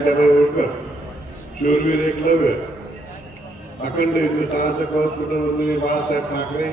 होळकर शूरवीर एकलव्य अखंड हिंदुस्थानाचे हॉस्पिटल बाळासाहेब ठाकरे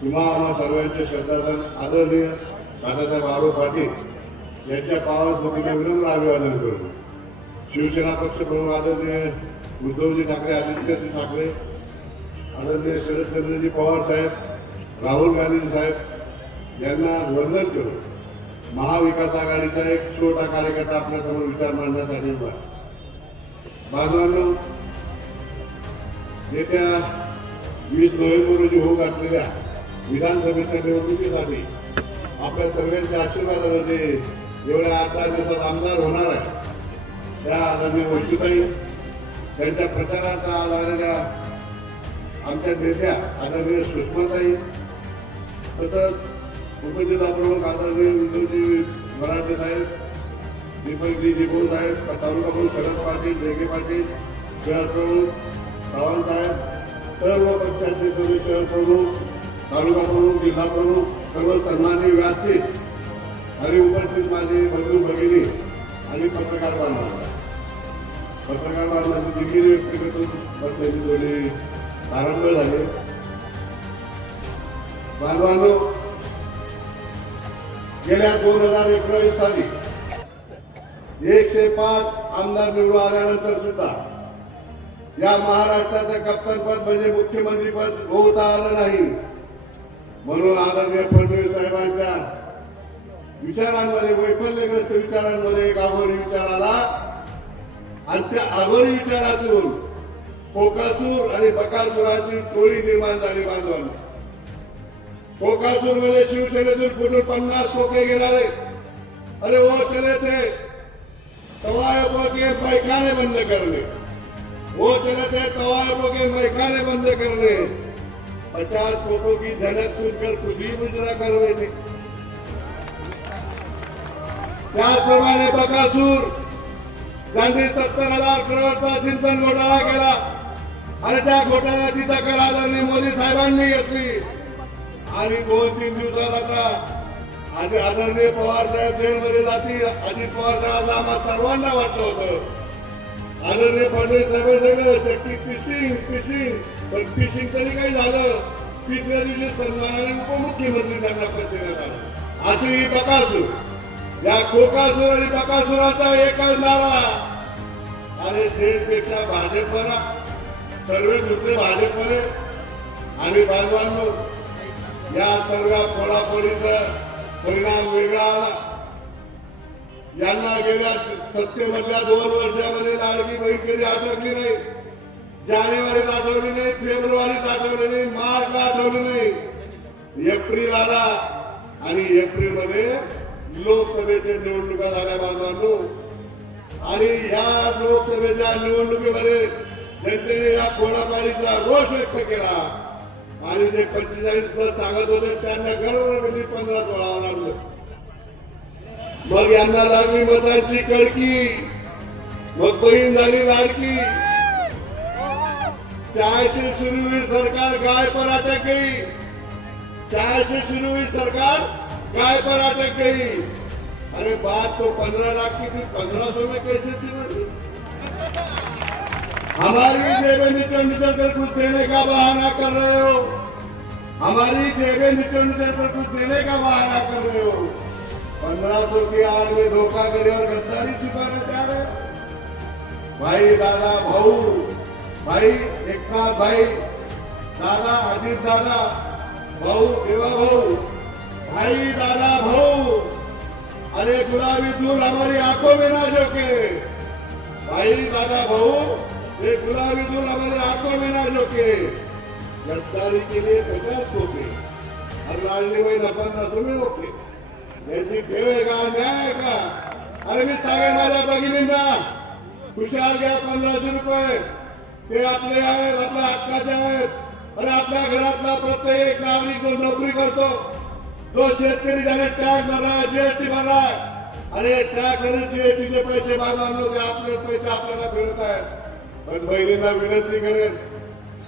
किंवा आम्हा सर्वांचे श्रद्धाधन आदरणीय दादासाहेब आरो पाटील यांच्या पावन स्मृतीला विनम्र अभिवादन करू शिवसेना पक्ष प्रमुख आदरणीय उद्धवजी ठाकरे आदित्यजी ठाकरे आदरणीय शरदचंद्रजी पवार साहेब राहुल गांधी साहेब यांना वंदन करू महाविकास आघाडीचा एक छोटा कार्यकर्ता आपल्यासमोर विचार मांडण्यासाठी उभा बांधवांनो येत्या वीस नोव्हेंबर रोजी होऊ घातलेल्या विधानसभेच्या निवडणुकीसाठी आपल्या सगळ्यांच्या आशीर्वादाला जे एवढ्या आठ दहा दिवसात आमदार होणार आहे त्या आदरणीय वैशिताई त्यांच्या प्रचाराचा आज आलेल्या आमच्या नेत्या आदरणीय सुषमाताई तसंच उपजिल्हा प्रमुख आदरणीय मराठे साहेब दीपकजी जिबोल साहेब तालुका प्रमुख शरद पाटील रेगे पाटील शहर प्रमुख चव्हाण साहेब सर्व पक्षाचे सर्व शहर प्रमुख तालुका प्रमुख जिल्हा प्रमुख सर्व सन्मानी व्यासपीठ आणि उपस्थित माझे बंधू भगिनी आणि पत्रकार बांधव. पत्रकार बांधवांची दिलगिरी व्यक्त करून बसण्याची थोडी आरंभ झाले. बांधवांनो गेल्या दोन हजार एकोणीस साली एकशे पाच आमदार निवडून आल्यानंतर सुद्धा या महाराष्ट्राचं कप्तानपद म्हणजे मुख्यमंत्रीपद होता आलं नाही. म्हणून आदरणीय फडणवीस साहेबांच्या विचारांमध्ये वैफल्यग्रस्त विचारांमध्ये एक आघोरी विचार आला. आणि त्या आघोरी विचारातून कोकासूर आणि बकासुराची टोळी निर्माण झाली बांधवांना. कोकासूरमध्ये शिवसेनेतून कुठून पन्नास कोके गेणारे. अरे वो चले थे तवायबों के पैखाने बंद करने वो हो, चले थे तवायबों के पैखाने बंद करने पचास कोटों की झलक सुनकर खुद ही मुजरा कर बैठे त्याचप्रमाणे बकासूर ज्यांनी सत्तर हजार करोडचा सिंचन घोटाळा केला. आणि त्या घोटाळ्याची दखल आदरणीय मोदी साहेबांनी घेतली. आणि दोन तीन दिवसात आता आधी आदरणीय पवार साहेब जेलमध्ये जातील. अजित पवार साहेब आम्हा सर्वांना वाटलं होतं. आदरणीय फडणवीस साहेब सगळं शक्ती पिसिंग पिसिंग. पण पिसिंग तरी काही झालं? तिसऱ्या दिवशी सन्मानाने उपमुख्यमंत्री त्यांना पद देण्यात आलं. अशी ही बकासूर. या खोकासूर आणि बकासुराचा एकच नारा. आणि सेनपेक्षा भाजप सर्व दुसरे भाजपने आणि बांधवांनो या सर्व फोडाफोडीचा परिणाम वेगळा आला. यांना गेल्या सत्तेमधल्या दोन वर्षामध्ये लाडकी बहीण कधी आठवली नाही. जानेवारीत आठवली नाही फेब्रुवारीत आठवली नाही मार्च आठवली नाही. एप्रिल आला आणि एप्रिलमध्ये लोकसभेच्या निवडणुका झाल्या बांधवांनो. आणि या लोकसभेच्या निवडणुकीमध्ये जनतेने या फोडापाडीचा रोष व्यक्त केला. आणि जे पंचेचाळीस प्लस सांगत होते त्यांना घरोघरी पंधरा सोळावं लागलं. मग यांना लागली मतांची कडकी मग बहीण झाली लाडकी. चारशे सुरू हुई सरकार गाय पर अटक गई चारशे सुरू हुई सरकार गाय पर अटक गई अरे बात तो पंद्रह लाख की थी पंद्रह सौ में कैसे सिमट हमारी जेबें निचड़ निचड़ कर कुछ देने का बहाना कर रहे हो। हमारी जेबें निचड़ निचड़ कर कुछ देने का बहाना कर रहे हो। पंद्रह सौ की आड़ में धोखा धोखाधड़ी और गद्दारी छुपाना चाह रहे हो। भाई, दादा भाऊ भाई एकनाथ भाई, दादा, अजित दादा भाऊ देवा भाऊ भाई, दादा भाऊ अरे गुलाबी दूर हमारी आँखों में ना झोंके। भाई, दादा भाऊ हे गुलाबी दुलाबाने हमारी आंखों लोके गद्दारी केली लिए पचास लाडली भाई पंधरा तुम्ही ओके याची खेळ आहे का न्याय आहे का अरे मी सांगेन माझ्या भगिनींना खुशाल घ्या पंधराशे रुपये. ते आपले आहेत आपल्या हक्काचे आहेत. अरे आपल्या घरातला प्रत्येक नागरिक जो नोकरी करतो जो शेतकरी ज्याने टॅक्स भरला जीएसटी भरला आणि टॅक्स आणि जीएसटीचे पैसे बांधवांनो लोक आपले पैसे आपल्याला फिरत आहेत. पण बहिणींना विनंती करेन.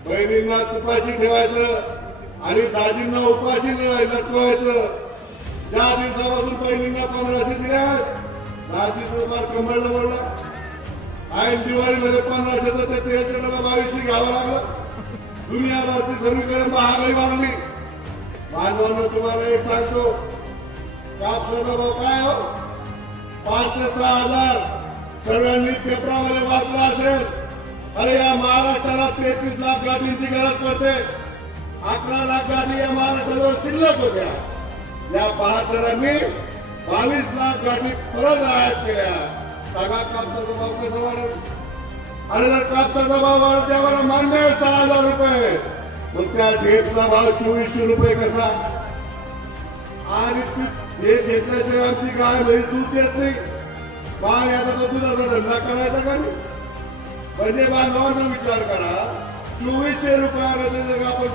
बहिणींना तुपाशी ठेवायचं आणि दाजींना उपाशी लटकवायचं. ज्या दिवसापासून बहिणींना पंधराशे दिल्या आहेत दाजीचं फार कंबळलं बोलला आहे दिवाळीमध्ये पंधराशेचं ते तेलचे डबा बावीसशे घ्यावं लागलं. दुनियाभरची सगळीकडे महागाई वाढली. बांधवांना तुम्हाला एक सांगतो कापसाचा भाव काय हो? पाच ते सहा हजार. सर्वांनी पेपरामध्ये वाचला असेल. अरे या महाराष्ट्राला तेहतीस लाख गाडींची गरज पडते. अकरा लाख गाडी या महाराष्ट्राजवळ शिल्लक होत्या. या बहादरांनी बावीस लाख गाडी परत आयात केल्या. सगळा कापसाचा भाव कसा वाढेल? अरे जर कापसाचा भाव वाढत त्यावर मान्य आहे सहा हजार रुपये. मग त्या ढेपचा भाव चोवीसशे रुपये कसा? आणि हे घेतल्याशिवाय आमची गाय म्हैस दूध देत नाही. बाळ याचा तो दुधाचा धंदा करायचा का नाही? म्हणजे बांधवांना विचार करा. चोवीसशे रुपयामध्ये जर आपण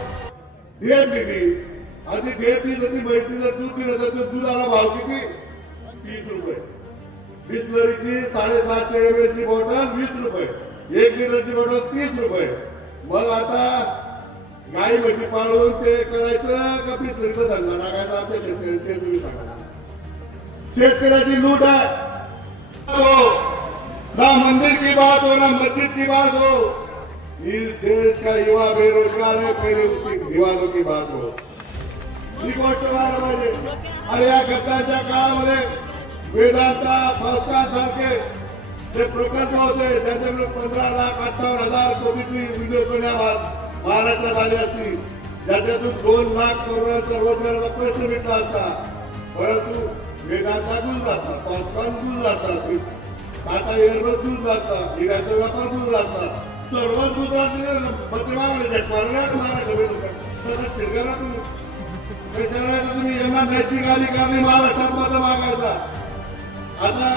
ढेर दिली आणि ढेर दिली ती म्हैसनी जर दूध दिलं तर दुधाला भाव किती? तीस रुपये. बिस्लरीची साडेसातशे एम एल ची बॉटल वीस रुपये. एक लिटरची बॉटल तीस रुपये. मग आता गाई म्हशी पाळून ते करायचं का बिस्लरीचा धंदा टाकायचा? आमच्या शेतकरी ते तुम्ही सांगा. शेतकऱ्याची लूट आहे. हो. ना मंदिर की बात हो ना मस्जिद की बात हो। इस देश का युवा बेरोजगार है पहले उसकी विवादों की बात हो। ही गोष्ट व्हायला पाहिजे आणि या घटनांच्या काळामध्ये वेदांता संस्कार सारखे जे प्रकल्प होते ज्याच्याकडे पंधरा लाख अठ्ठावन्न हजार कोटीची विनियोजन महाराष्ट्रात आली असती ज्याच्यातून दोन लाख करोडांचा रोजगाराचा प्रश्न मिटला असता परंतु वेदांता गुण जातात पाचपान गुण जातात आता एअरबस दूर जातात हिऱ्याचा व्यापार दूर जातात. सर्व गुजरात मध्यमामध्ये तसं तुम्ही नैतिक महाराष्ट्रात मत मागायचा आता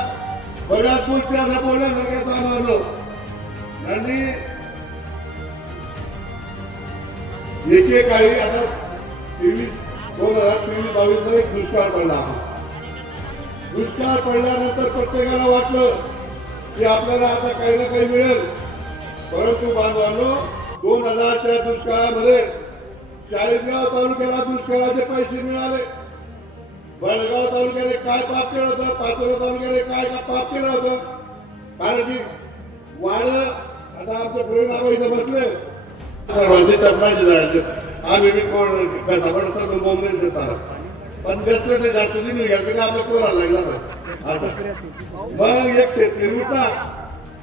बऱ्याच गोष्टी असं बोलण्यासारख्या बांधवलो आणि एकेकाळी आता तेवीस दोन हजार तेवीस बावीस एक दुष्काळ पडला. दुष्काळ पडल्यानंतर प्रत्येकाला वाटलं की आपल्याला आता काही ना काही मिळेल. परंतु बांधवांनो दोन हजारच्या दुष्काळामध्ये चाळीसगाव तालुक्याला दुष्काळाचे पैसे मिळाले. बळगाव तालुक्याने काय पाप केलं होतं? पाचोरा तालुक्याने काय का पाप केलं होतं? कारण की वाड आता आमच्या पुढे नाव इथे बसले. सर्वांचे चपलाचे जायचे. आम्ही बी कोण? कसा पडतो बोंबलेचे चारा पण व्यस्त ते जास्त दिन घ्यायचं की आपल्या कोराला लागला नाही असं. मग एक शेतकरी उठा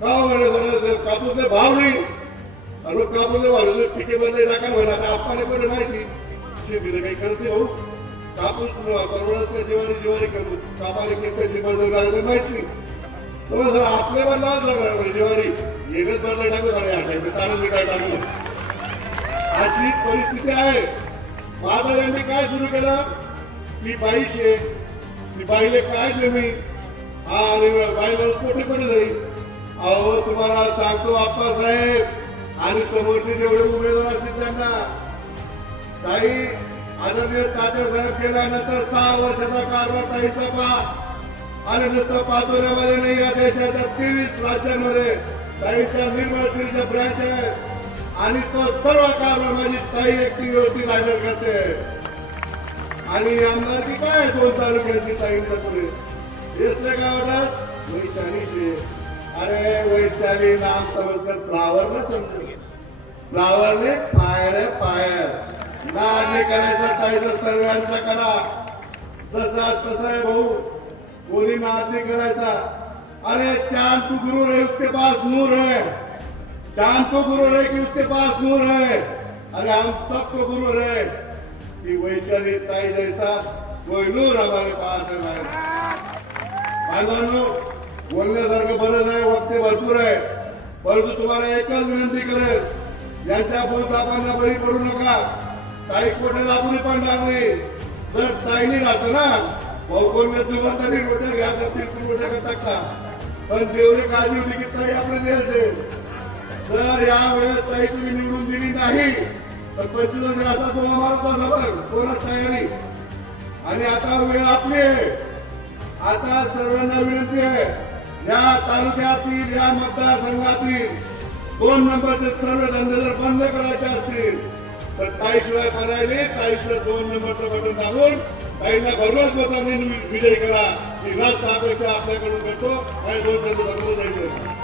का म्हणे सगळं कापूसले भाव नाही. आणि कापूसले भाव पिके बदले टाका म्हणा आता आपल्याला पण माहिती. शेतीचं काही करते भाऊ. कापूस परवडत जिवारी जिवारी करू. कापाले किती पैसे बदल लागले माहीत नाही. तर सर आपल्या बदलाच लागणार म्हणजे जिवारी. एकच बदल टाकू झाले. आठ चालत मी काय टाकू? अशी परिस्थिती आहे. महाराजांनी काय सुरू केलं? मी बाईशे मी बाईले काय जमी हा अरे बाईवर कोटी कोटी जाईल अहो तुम्हाला सांगतो आप्पासाहेब आणि समोरचे जेवढे उमेदवार असतील त्यांना. ताई आदरणीय तात्यासाहेब गेल्यानंतर सहा वर्षाचा कारभार ताईचा पा आणि नुसतं पाचोऱ्यामध्ये नाही या देशाच्या तेवीस राज्यांमध्ये. ताईच्या निर्मळश्रीच्या ब्रँच आहेत. आणि तो सर्व कारभार माझी ताई एकटी व्यवस्थित हॅन्डल करते. आणि आमदारकी काय दोन तालुक्याची ताईंच्या पुढे इसने काय वाटत वैशालीचे अरे वैशाली नाम समजकर फ्लावर न समजू फ्लावर ने फायर है ना करायचं ताईचं सर्वांचा करा. जसा तसा आहे भाऊ. कोणी नादी करायचा? अरे चांद तू गुरु रे उसके पास नूर है. चांद तो गुरु रे कि उसके पास नूर है? अरे हम सबको गुरु रे. कि वैशाली ताई जैसा कोई नूर हमारे पास है भाई बांधवांनो बोलण्यासारखं बरंच आहे वक्ते भरपूर आहे. परंतु तुम्हाला एकच विनंती करेल यांच्या भूलतापांना बळी पडू नका. ताई कोठे दाबून पडणार नाही. जर ताईनी राहतं ना बहुकोण तुम्हाला रोटर रोट्या घ्या तर तिरकून रोट्या का टाकता पण देवरी काळजी होती की ताई आपलं द्यायचे तर यावेळेस ताई तुम्ही निवडून दिली नाही तर पंचवीस आता तुम्हाला मारत बसा बघ कोणाच तयारी आणि आता वेळ आपली आहे. आता सर्वांना विनंती आहे या तालुक्यातील या मतदारसंघातील दोन नंबरचे सर्व धंदे जर बंद करायचे असतील तर ताईशिवाय करायले ताईचं दोन नंबरचं बटन दाबून ताईला भरवच मतांनी विजय करा. ही राज अपेक्षा आपल्याकडून करतो आणि दोन धंदे